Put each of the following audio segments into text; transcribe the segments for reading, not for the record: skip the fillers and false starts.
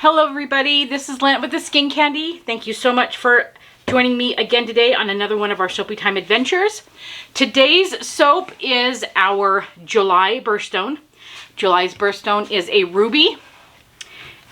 Hello everybody, this is Lent with the Skin Candy. Thank you so much for joining me again today on another one of our Soapy Time adventures. Today's soap is our July Birthstone. July's Birthstone is a ruby,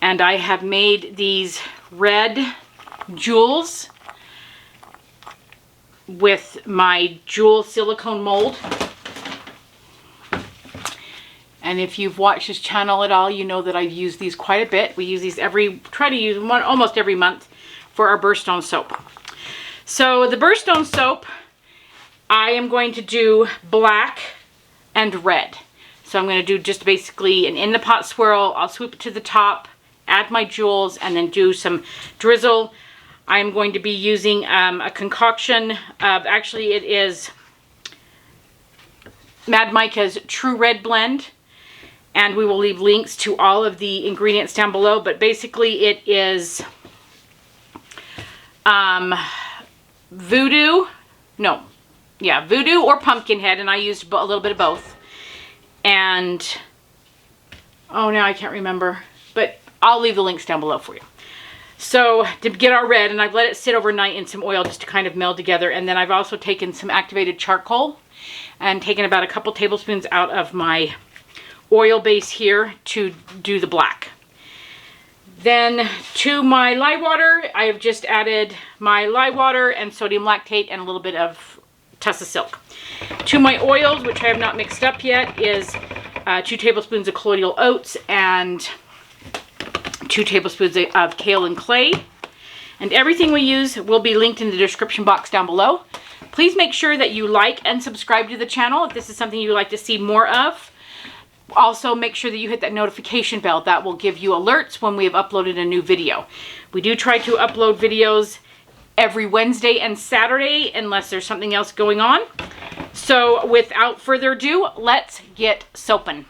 and I have made these red jewels with my jewel silicone mold. And if you've watched this channel at all, you know that I've used these quite a bit. We use these try to use one almost every month for our Birthstone soap. So the Birthstone soap, I am going to do black and red. So I'm going to do just basically an in the pot swirl. I'll swoop it to the top, add my jewels, and then do some drizzle. I'm going to be using a concoction of, actually it is Micas True Red Blend. And we will leave links to all of the ingredients down below. But basically it is Voodoo or Pumpkinhead. And I used a little bit of both. And, oh, now I can't remember. But I'll leave the links down below for you. So to get our red, and I've let it sit overnight in some oil just to kind of meld together. And then I've also taken some activated charcoal and taken about a couple tablespoons out of my oil base here to do the black. Then to my lye water, I have just added my lye water and sodium lactate and a little bit of Tussa Silk. To my oils, which I have not mixed up yet, is 2 tablespoons of colloidal oats and 2 tablespoons of kale and clay. And everything we use will be linked in the description box down below. Please make sure that you like and subscribe to the channel if this is something you would like to see more of. Also, make sure that you hit that notification bell. That will give you alerts when we have uploaded a new video. We do try to upload videos every Wednesday and Saturday unless there's something else going on. So without further ado, let's get soaping.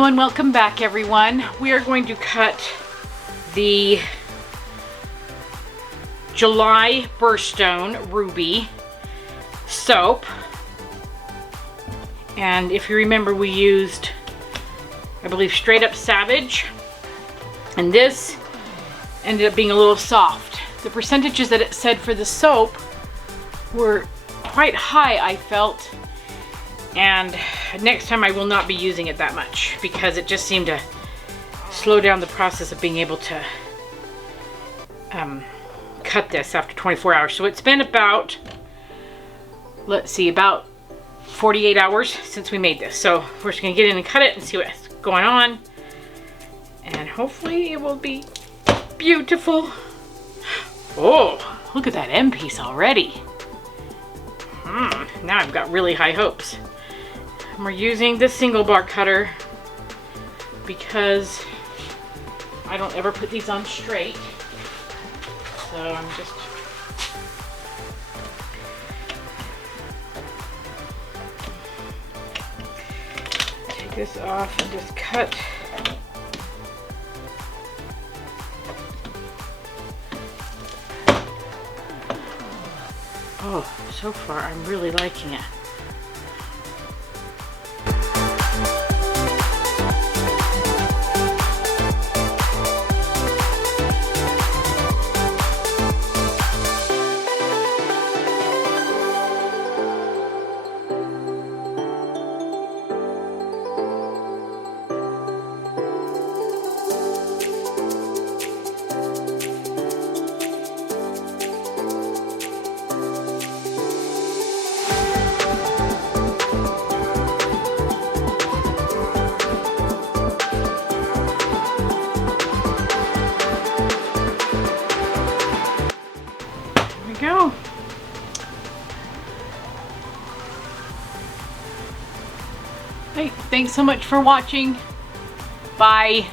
Hello and welcome back, everyone. We are going to cut the July Birthstone Ruby soap. And if you remember, we used, I believe, Straight Up Savage. And this ended up being a little soft. The percentages that it said for the soap were quite high, I felt. And next time I will not be using it that much because it just seemed to slow down the process of being able to cut this after 24 hours. So it's been about, let's see, about 48 hours since we made this. So we're just gonna get in and cut it and see what's going on. And hopefully it will be beautiful. Oh, look at that end piece already. Now I've got really high hopes. And we're using the single bar cutter because I don't ever put these on straight. So I'm just take this off and just cut. Oh, so far I'm really liking it. Go. Hey, thanks so much for watching. Bye.